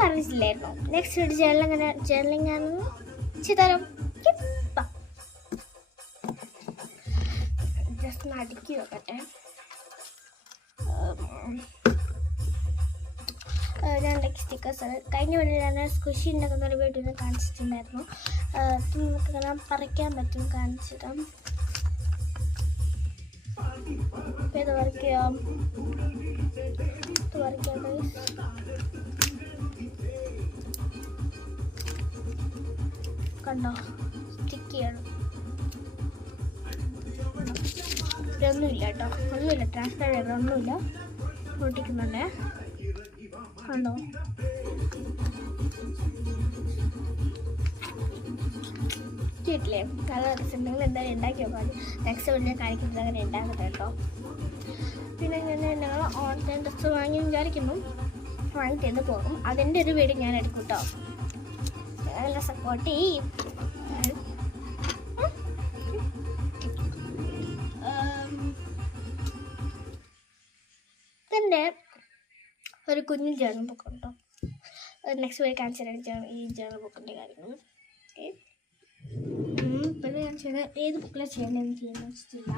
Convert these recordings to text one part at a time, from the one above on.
പറഞ്ഞിട്ടില്ലായിരുന്നു. Next video journaling ആണെന്ന് ചെയ്താലോ? Just അടുക്കി വെക്കട്ടെ. രണ്ടൊക്കെ സ്റ്റിക്കേഴ്സാണ്. കഴിഞ്ഞ വീഡിയോ ഞാൻ സ്ക്വിഷി ഉണ്ടാക്കുന്ന ഒരു വീഡിയോ കാണിച്ചിട്ടുണ്ടായിരുന്നു. നമുക്ക് കാണാൻ പറിക്കാൻ പറ്റും, കാണിച്ചിടാം. ഇത് വർക്ക് ചെയ്യാം. കണ്ടോ, സ്റ്റിക്ക് ചെയ്യണം. ഇതൊന്നുമില്ല കേട്ടോ, ഒന്നുമില്ല, ട്രാൻസ്ഫർ ചെയ്യണം, ഒന്നുമില്ല. പൊട്ടിക്കുന്നുണ്ടേ, കണ്ടോ. കിട്ടില്ലേ? നല്ല രസമുണ്ടെങ്കിൽ എന്തായാലും ഉണ്ടാക്കി നോക്കാം. നെക്സ്റ്റ് വീഡിയോ കാണിക്കുന്നത് അങ്ങനെ ഉണ്ടാക്കുന്നത് കേട്ടോ. പിന്നെ ഞങ്ങൾ ഓൺലൈൻ ഡ്രസ്സ് വാങ്ങി വിചാരിക്കുന്നു, വാങ്ങിത്തന്ന് പോകും. അതിൻ്റെ ഒരു വീഡിയോ ഞാൻ എടുക്കും കേട്ടോ. നല്ല സപ്പോർട്ട് ചെയ്യും. പിന്നെ ഒരു കുഞ്ഞു ജേർണൽ ബുക്ക് ഉണ്ടോ, നെക്സ്റ്റ് വീഡിയോ കാണിച്ചാൽ ഈ ജേർണൽ ബുക്കിൻ്റെ കാര്യങ്ങൾ. ഓക്കെ, പിന്നെ ഞാൻ ചെയ്യുന്ന ഏത് ബുക്കിലാണ് ചെയ്യേണ്ടതെന്ന് ചെയ്യാൻ വെച്ചിട്ടില്ല.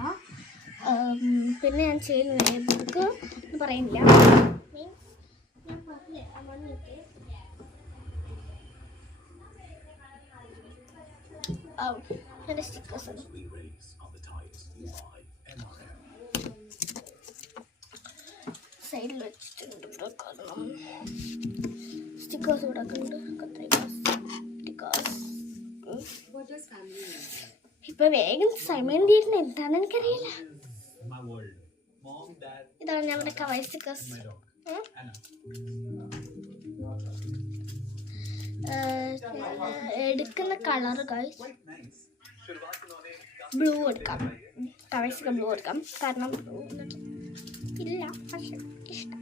പിന്നെ ഞാൻ ചെയ്യുന്ന ബുക്ക് എന്ന് പറയുന്നില്ല, മീൻസ് ഞാൻ പറഞ്ഞേ വന്നിട്ട് എൻ്റെ സ്റ്റിക്കേഴ്സ് സൈഡിൽ വെച്ചിട്ടുണ്ട്. കാരണം സ്റ്റിക്കേഴ്സ് ഇവിടെ ഉണ്ട്. ഇപ്പൊ വേഗം സമയം തീരുന്ന എന്താണെന്ന് എനിക്കറിയില്ല. ഇതാണ് നമ്മുടെ കവർ സ്റ്റിക്കേഴ്സ്. എടുക്കുന്ന കളർ ബ്ലൂ എടുക്കാം. കവർ സ്റ്റിക്കർ ബ്ലൂ എടുക്കാം, കാരണം ബ്ലൂ ഇല്ല, പക്ഷെ ഇഷ്ടം.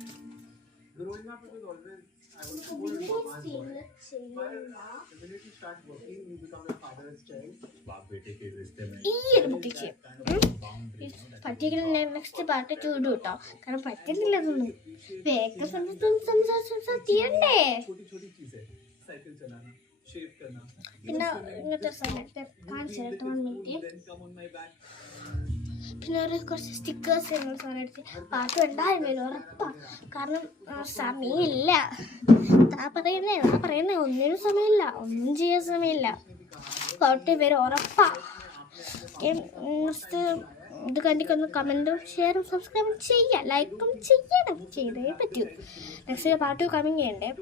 ഈ ഒരു ബുക്ക് ചെയ്യും. പറ്റിയെങ്കിൽ നെക്സ്റ്റ് പാർട്ട് 2 ഇടും കേട്ടോ, കാരണം പറ്റുന്നില്ല അതൊന്നും. വേഗം തീരണ്ടേ. പിന്നെ ഇങ്ങനത്തെ കാണിച്ചു കേട്ടോ, 1 മിനിറ്റ്. പിന്നെ ഒരു കുറച്ച് സ്റ്റിക്കേഴ്സ് ഞങ്ങൾ സാധനം എടുത്ത് പാട്ട് ഉണ്ടായിരുന്നു ഉറപ്പാണ്, കാരണം സമയമില്ല. ഞാൻ പറയുന്നേ ഒന്നിനും സമയമില്ല, ഒന്നും ചെയ്യാൻ സമയമില്ല. പാട്ട് വരും ഉറപ്പാ. ഇത് കണ്ടിക്കൊന്ന് കമൻറ്റും ഷെയറും സബ്സ്ക്രൈബും ചെയ്യുക, ലൈക്കും ചെയ്യണം, ചെയ്തേ പറ്റൂ. നെക്സ്റ്റ് പാട്ട് കമ്മിങ് ചെയ്യണ്ടേ.